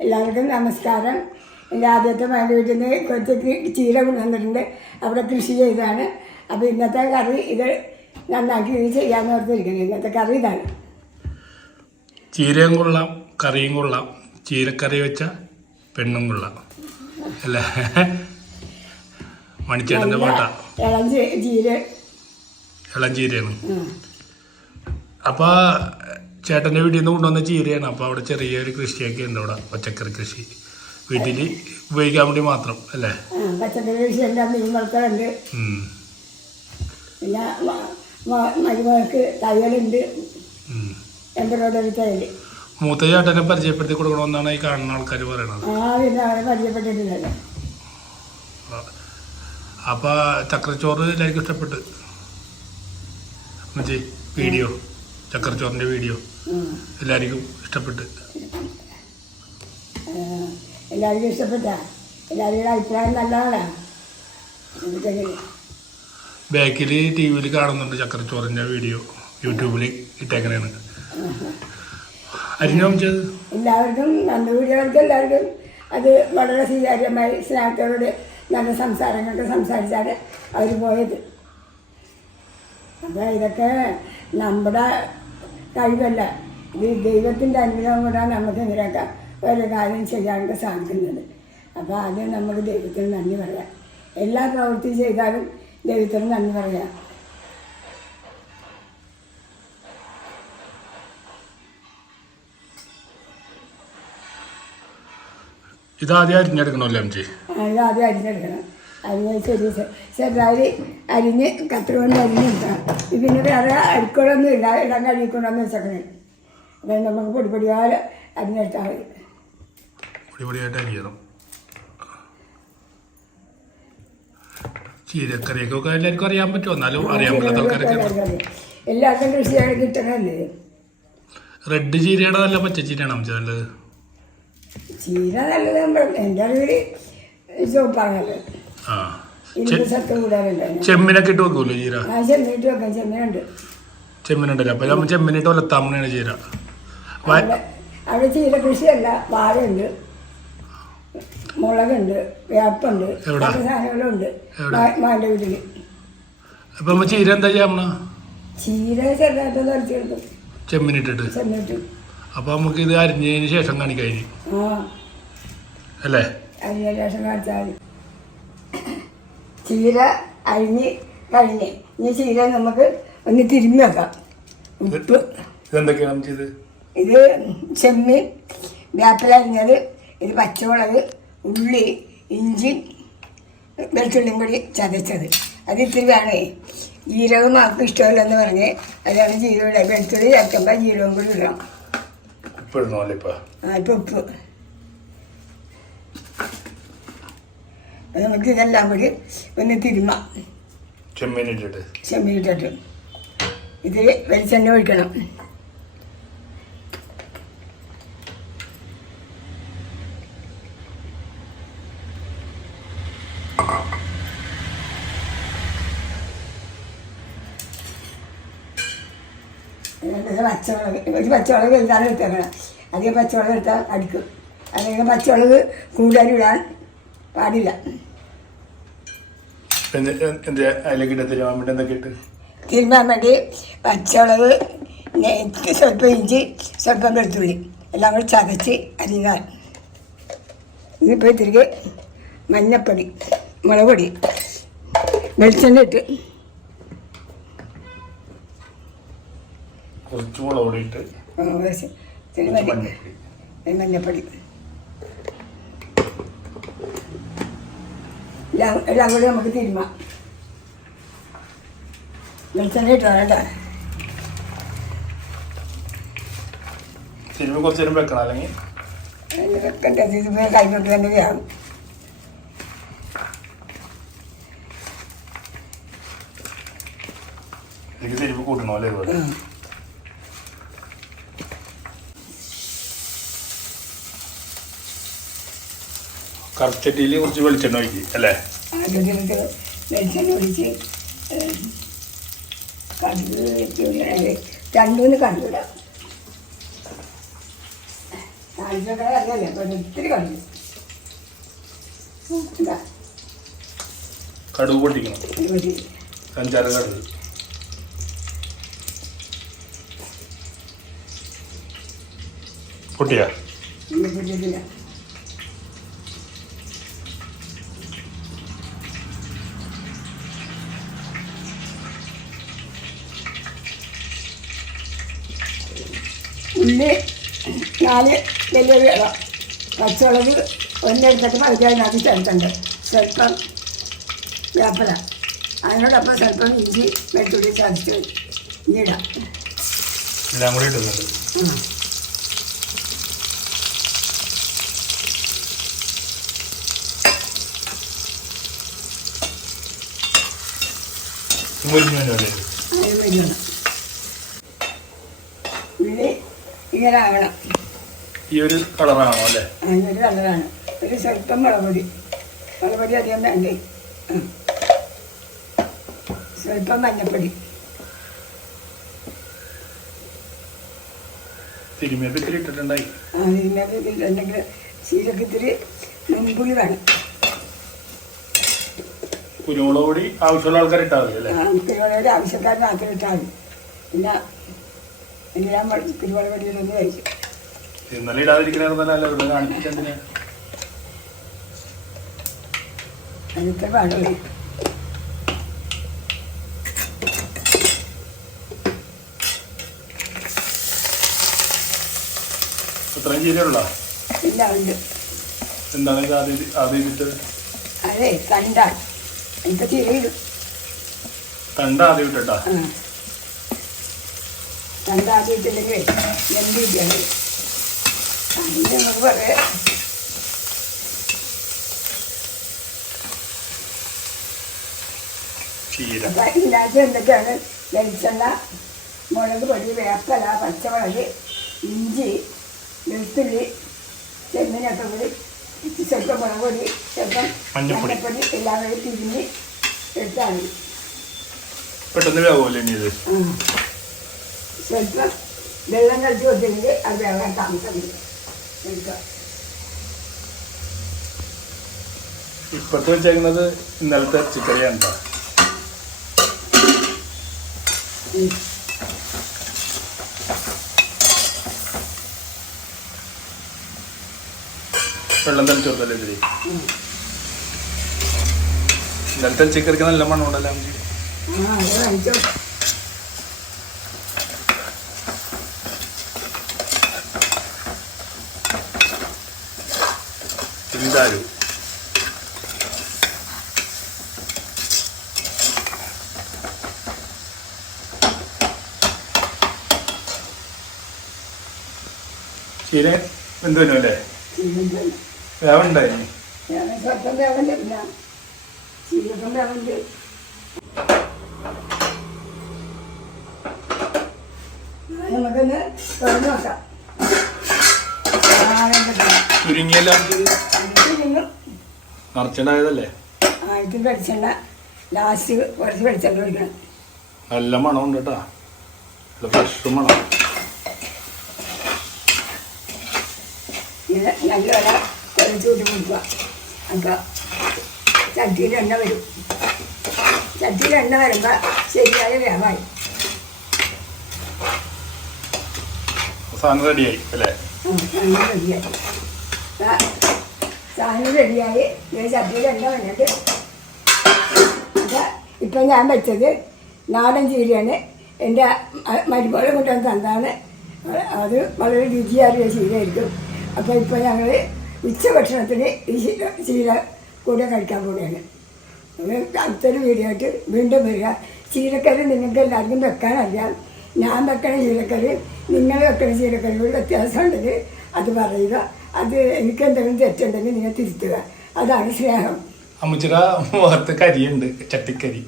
എല്ലാവർക്കും നമസ്കാരം. എന്റെ ആദ്യത്തെ വീട്ടിൽ നിന്ന് കുറച്ച് കൃ- ചീര കൊണ്ടുവന്നിട്ടുണ്ട്. അവിടെ കൃഷി ചെയ്താണ് അപ്പോൾ ഇന്നത്തെ കറി ഇത് നന്നാക്കി ഇത് ചെയ്യാമെന്ന് ഓർത്തിരിക്കുന്നത് ഇന്നത്തെ കറി ഇതാണ്. ചീരയും കൊള്ളാം കറിയും കൊള്ളാം. ചീരക്കറി വെച്ച പെണ്ണും കൊള്ളാം. അല്ലേ? മണിച്ചേട്ടന്റെ പാട്ടാ. ഇളം ചീര. ഇളം ചീരയാണ്. അപ്പോൾ ചേട്ടന്റെ വീട്ടിൽ നിന്ന് കൊണ്ടുവന്ന ചീരയാണ്. അപ്പോൾ അവിടെ ചെറിയൊരു കൃഷിയൊക്കെ ഉണ്ട് അവിടെ പച്ചക്കറി കൃഷി. വീട്ടിൽ ഉപയോഗിക്കാൻ വേണ്ടി മാത്രം അല്ലേ? ആ, പച്ചക്കറി കൃഷി ഉണ്ട് മീൻ വളർത്തലുണ്ട്. ഉം. പിന്നെ മ- മ- മരുമകൾക്ക് തയ്യലുണ്ട് എംബ്രോയിഡറി തയ്യൽ മൂത്ത ചേട്ടനെ പരിചയപ്പെടുത്തി കൊടുക്കണമെന്നാണ് ഈ കാണുന്ന ആൾക്കാർ പറയണത്. പരിചയപ്പെട്ടിട്ടില്ലല്ലോ അപ്പോൾ ചക്രച്ചോറ് എല്ലാവർക്കും ഇഷ്ടപ്പെട്ട്. മജി വീഡിയോ. ചക്രച്ചോറിന്റെ വീഡിയോ. എല്ലാവർക്കും ഇഷ്ടപ്പെട്ട്. എല്ലാവർക്കും ഇഷ്ടപ്പെട്ട? എല്ലാവരുടെ അഭിപ്രായം നല്ലതാണ്? ബാക്കിൽ ടി വിയിൽ കാണുന്നുണ്ട് ചക്രച്ചോറിന്റെ വീഡിയോ. യൂട്യൂബിൽ ഇട്ടേക്കണേണ് അരിഞ്ഞോ ചെയ്ത് എല്ലാവർക്കും നല്ല വീഡിയോകൾക്ക് എല്ലാവർക്കും അത് വളരെ സ്വീകാര്യമായി സ്നേഹത്തോട് നല്ല സംസാരങ്ങളൊക്കെ സംസാരിച്ചാണ് അവർ പോയത്. അപ്പോൾ ഇതൊക്കെ നമ്മുടെ കഴിവല്ല. ഈ ദൈവത്തിന്റെ അനുഗ്രഹം കൊണ്ടാണ് നമുക്ക് ഇങ്ങനെയൊക്കെ ഒരു കാര്യം ചെയ്യാനൊക്കെ സാധിക്കുന്നത്. അപ്പോൾ ആദ്യം നമുക്ക് ദൈവത്തിന് നന്ദി പറയാം. എല്ലാ പ്രവൃത്തി ചെയ്താലും ദൈവത്തിന് നന്ദി പറയാം. ഇതാദ്യം അരിഞ്ഞെടുക്കണമല്ലോ എം ജി? ഇതാദ്യം അരിഞ്ഞെടുക്കണം അരിഞ്ഞ് ചെറിയ ചെറുതായി അരിഞ്ഞ് കത്തിരി കൊണ്ട് പിന്നെ വേറെ അരിക്കോളൊന്നും ഇല്ല. ഇടാൻ കഴിക്കൊണ്ടെന്ന് വെച്ചേക്കണേ. അപ്പം നമുക്ക് പൊടി പൊടിയാൽ അരിഞ്ഞെടുത്താൽ മതി. പൊടി പൊടിയായിട്ട് അരിയണം. ചീരക്കറിയൊക്കെ എല്ലാവർക്കും അറിയാൻ പറ്റുമോ? എന്നാലും അറിയാൻ പറ്റാത്ത ആൾക്കാരൊക്കെ എല്ലാവർക്കും കിട്ടണല്ലേ? റെഡ് ചീരയുടെ നല്ല പച്ച ചീരയാണ് അമ്മ നല്ലത്? ചീര നല്ലത് എന്റെ അറിവിൽ ആ. ചെമ്മിനൊക്കെ ഇട്ട് വെക്കൂല്ലോ ചീര? വെക്കാം ചെമ്മീനുണ്ട്. ചെമ്മിനുണ്ടല്ലോ? അപ്പൊ നമ്മൾ ചെമ്മിനിട്ട് വലത്താമണയാണ് ചീര. വ- അവിടെ അവിടെ ചീര കൃഷിയല്ല വാഴയുണ്ട്. മുളകുണ്ട് വേപ്പുണ്ട് എവിടെ? പല സാധനങ്ങളുണ്ട്. എവിടെ? മാന്റെ വീട്ടിൽ അപ്പം നമ്മൾ ചീര എന്താ ചെയ്യാം നമ്മൾ? ചീര ചെറുതായിട്ട് നിറച്ചെടുക്കും ചെമ്മിനിട്ടിട്ട്. ചെന്നിട്ട് അപ്പോൾ നമുക്ക് ഇത് അരിഞ്ഞതിന് ശേഷം കാണിക്കാം ഇനി. ആ. അല്ലേ? അതിന് ശേഷം കാണിച്ചാൽ മതി. ചീര അരിഞ്ഞ് കഴിഞ്ഞ്. ഇനി ചീര നമുക്ക് ഒന്ന് തിരുമ്മി വെക്കാം. ഉപ്പ്. ഇതെന്തൊക്കെയാണ് നമുക്ക് ഇത്? ചെമ്മീൻ വേപ്പില അരിഞ്ഞത് ഇത് പച്ചമുളക് ഉള്ളി ഇഞ്ചി വെളുത്തുള്ളിയും കൂടി ചതച്ചത്. അത് ഇത്തിരി വേണേ. ജീരകം മാർക്ക് ഇഷ്ടമല്ല എന്ന് പറഞ്ഞ് അതാണ് ജീരകം. വെളുത്തുള്ളി ചേർക്കുമ്പോൾ ജീരകം കൂടി ഇടണം. ഉപ്പ് ഇടണമല്ലേ ഇപ്പം ആ ഇപ്പം ഉപ്പ്. അത് നമുക്ക് ഇതെല്ലാം കൂടി ഒന്ന് തിരുമാം ചെമ്മീനിട്ടിട്ട്. ചെമ്മീനിട്ടിട്ട്. ഇതിൽ വെളിച്ചെണ്ണ ഒഴിക്കണം. പച്ചമുളക് ഒരു പച്ചമുളക് വലുതാണ് എടുത്തേക്കണം. അധികം പച്ചമുളക് എടുത്താൽ അടിക്കും. അല്ലെങ്കിൽ പച്ചമുളക് കൂടുതൽ ഇടാൻ പാടില്ല. എന്ത് അതിലേക്ക് ഇട്ട് തരുവാൻ വേണ്ടി എന്തൊക്കെ ഇട്ട്? തിരുമ്മാൻ വേണ്ടി പച്ചമുളക് സ്വല്പം ഇഞ്ചി സ്വല്പം വെളുത്തുള്ളി എല്ലാം കൂടി ചതച്ച് അരിഞ്ഞാൽ ഇനിയിപ്പോൾ തിരികെ മഞ്ഞപ്പൊടി മുളക് പൊടി വെളിച്ചെണ്ണ ഇട്ട് കുറച്ച് മുളക് പൊടി ഇട്ട് മഞ്ഞപ്പൊടി. എല്ലാം എല്ലാം കൂടി നമുക്ക് തിരുമാം. വെളിച്ചെണ്ണ ഇട്ട് കേട്ടോ. തിരുമ്പ് കുറച്ച് നേരം വെക്കണം അല്ലെങ്കിൽ? കൈകൊണ്ട് തന്നെ വേണം. എനിക്ക് തിരുമ്പ് കൂട്ടണോ അല്ലേ ഇതുപോലെ. കറച്ചട്ടിയിൽ കുറച്ച് വെളിച്ചെണ്ണ ഒഴിക്കും അല്ലേ? ആദ്യം നമുക്ക് വെളിച്ചെണ്ണ ഒഴിച്ച് കടുക് വെച്ച് രണ്ടുമൂന്ന് കടുകിടാം മനുഷ്യർക്കാരെ അറിയാലേ അപ്പോൾ ഒത്തിരി എന്താ കടുവ് പൊട്ടിക്കണം. സഞ്ചാര കടുവ് പൊട്ടിയാ? ഉള്ളി നാല് വലിയ ഇളം പച്ചമുളക് ഒന്നെടുത്തിട്ട് പതുക്കെ അതിനകത്ത് ചേർത്തുണ്ട് സ്വല്പം വേപ്പല. അതിനോടൊപ്പം സ്വല്പം ഇഞ്ചി വെട്ടുള്ളി ചതച്ച് ഇടാം. എല്ലാം കൂടി ഇടുന്നുണ്ട് മുരിഞ്ഞു അതിന് വേണ്ടിയാണ് ഉള്ളി ഇങ്ങനെ ആവണം ഈ ഒരു കളറാണോ അല്ലേ? അതിനൊരു കളറാണ്. ഒരു സ്വല്പം മുളപൊടി മുളപൊടി അധികം വേണ്ടേ? ആ. സ്വല്പം മഞ്ഞപ്പൊടി. തിരുമിയപ്പോൾ ഇത്തിരി ഇട്ടിട്ടുണ്ടായി. ഇതിലുണ്ടെങ്കിൽ ശീലക്ക് ഇത്തിരി മുമ്പുളി വേണം. കുരുമുളക് പൊടി ആവശ്യമുള്ള ആൾക്കാർ ഇട്ടാൽ മതി അല്ലേ? ആ കുരുമുളക് ആവശ്യക്കാരൻ മാത്രം ഇട്ടാൽ മതി. പിന്നെ എല്ലാം കുരുമുളക് പൊടിയിലൊന്ന് കഴിക്കും. ഇന്നലെ ഇടാതിരിക്കണല്ല ഇവിടെ കാണിച്ചിട്ടെന്തിനാ അതിത്ര പാടുള്ളൂ. ഇത്രയും ചീരയുള്ള ഇല്ല ഉണ്ട്. എന്താണ് ഇത് ആദ്യം ആദ്യം ഇതിട്ട്? അതെ കണ്ട എനിക്ക് ആദ്യം ഇട്ടട്ടാ? നമുക്ക് പറയാം. എന്തൊക്കെയാണ്? വെളിച്ചെണ്ണ മുളക് പൊടി വേപ്പല പച്ചമുളക് ഇഞ്ചി വെളുത്തുള്ളി ചെമ്മിനൊക്കെ കൂടി സ്വല്പം മുളക് പൊടി സ്വല്പം മഞ്ഞപ്പൊടി. എല്ലാം കൂടി തിരിഞ്ഞ് എടുത്താൽ മതി. പെട്ടെന്ന് ഇത്. സ്വല്പം വെള്ളം കളിച്ച് കൊടുത്തില്ലെങ്കിൽ അത് വെള്ളം താമസം വെച്ചേക്കുന്നത് ഇന്നലത്തെ ചിക്കറിയാണ്. വെള്ളം തളിച്ചു കൊടുത്തല്ലേ ഇതിരി ഇന്നലത്തെ ചിക്കറിക്ക് നല്ല മണ്ണുണ്ടല്ലേ അമ്മച്ചി ആ അത് കഴിച്ചോ എന്തായാലും ചീര എന്ത് വരും അല്ലേ വേവുണ്ടായി നമുക്കൊന്ന് തുറന്ന് നോക്കാം ചുരുങ്ങിയെല്ലാം. നിറച്ചിണ്ടായതല്ലേ ആദ്യത്തിൽ വെളിച്ചെണ്ണ ലാസ്റ്റ് കുറച്ച് വെളിച്ചെണ്ണ ഒഴിക്കണം. നല്ല കേട്ടാ. നല്ല ഫ്രഷ് മണം. ഇങ്ങനെ നല്ലപോലെ കുറച്ച് കൂട്ടി കൊടുക്കുക അപ്പോൾ ചട്ടിയിൽ എണ്ണ വരും. ചട്ടിയിൽ എണ്ണ വരുമ്പോൾ ശരിയായ വേവായി. സാധനം റെഡിയായി അല്ലേ? സാധനം റെഡിയായി. ഞാൻ ചട്ടിയിൽ എണ്ണ വന്നിട്ട് അപ്പോൾ ഇപ്പം ഞാൻ വെച്ചത് നാടൻ ചീരയാണ്. എന്റെ മരുമോളെ കൊണ്ടുവന്ന് തന്നാണ് അത് വളരെ രുചിയാറിയ ചീരയായിരിക്കും. അപ്പോൾ ഇപ്പോൾ ഞങ്ങൾ ഉച്ചഭക്ഷണത്തിന് ഈ ചീര കൂടെ കഴിക്കാൻ പോവുകയാണ്. അടുത്തൊരു വീഡിയോ ആയിട്ട് വീണ്ടും വരിക. ചീരക്കറി നിങ്ങൾക്ക് എല്ലാവർക്കും വെക്കാനറിയാം ഞാൻ വെക്കണ ചീരക്കറി നിങ്ങൾ വെക്കണ ചീരക്കറിയോട് വ്യത്യാസമുണ്ടെങ്കിൽ അത് പറയുക. അത് എനിക്ക് എന്തെങ്കിലും തെറ്റുണ്ടെങ്കിൽ നിങ്ങൾ തിരുത്തുക. അതാണ് സ്നേഹം. അമ്മച്ചിട മുഖത്ത് കരിയുണ്ട് ചട്ടിക്കരി.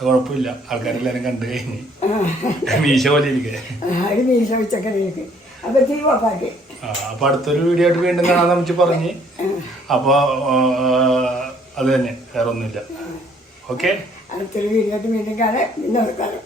കുഴപ്പമില്ല. ആൾക്കാരെല്ലാരും കണ്ടു കഴിഞ്ഞ്. മീശ പോലെ ഇരിക്കേ. ആ, ഒരു മീശ ഉച്ചക്കറിയൊക്കെ അപ്പോൾ തീ ഓഫാക്കി അപ്പൊ അടുത്തൊരു വീഡിയോ ആയിട്ട് വീണ്ടും കാണാൻ പറഞ്ഞ്. അപ്പൊ അത് തന്നെ വേറെ ഒന്നുമില്ല ഓക്കെ അടുത്തൊരു വീഡിയോ ആയിട്ട് വീണ്ടും കാണാം. പിന്നെ ഓർക്കാലോ